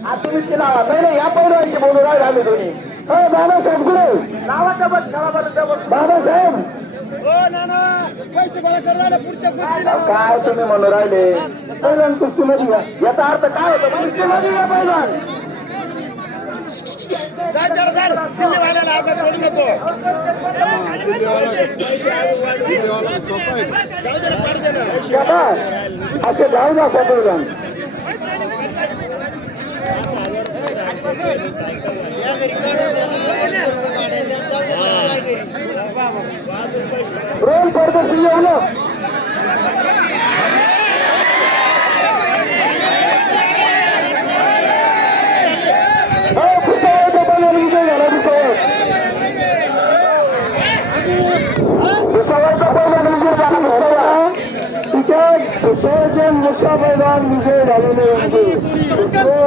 तुम्ही तिला नाही नाही या पैलवानशी बोलू राहिले आम्ही दोन्ही. हो बाबासाहेब कुठे नावाचा बस बाबासाहेब पैसे गोळा करायला पुढच्या गोष्टीला काय तुम्ही म्हणू राहिले पैलवान कुस्तीमध्ये या. याचा अर्थ काय होतो कुस्तीमध्ये या पैलवान. जाय जरा जर दिल्लीवाल्याला आता सोडून येतो असे जाऊ द्या पैलवान. रोल पडतो येऊ ना मुसा मैदान विजय झालेले